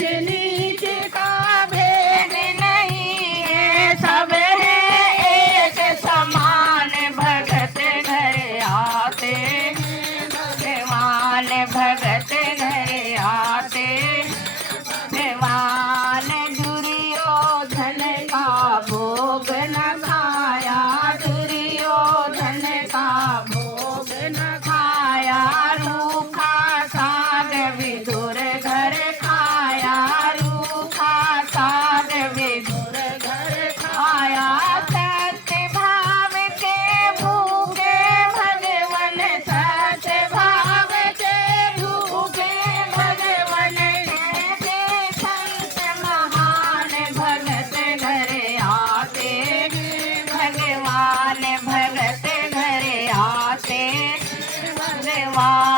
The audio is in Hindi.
ऊंच नीच का भेद नहीं है, सब है एक समान भगत घर आते, भगवान भगत घर आते। भगवान दुर्योधन का भोग न खाया, दुर्योधन का भोग न खाया, रूखा साग विदुर घर खाया, रूखा साग विदुर घर खाया। सत्य भाव के भूखे भगवन, सत्य भाव के भूखे भगवन, ऐसे संत महान भगत घर आते, भगवान भगत घर आते। भगवान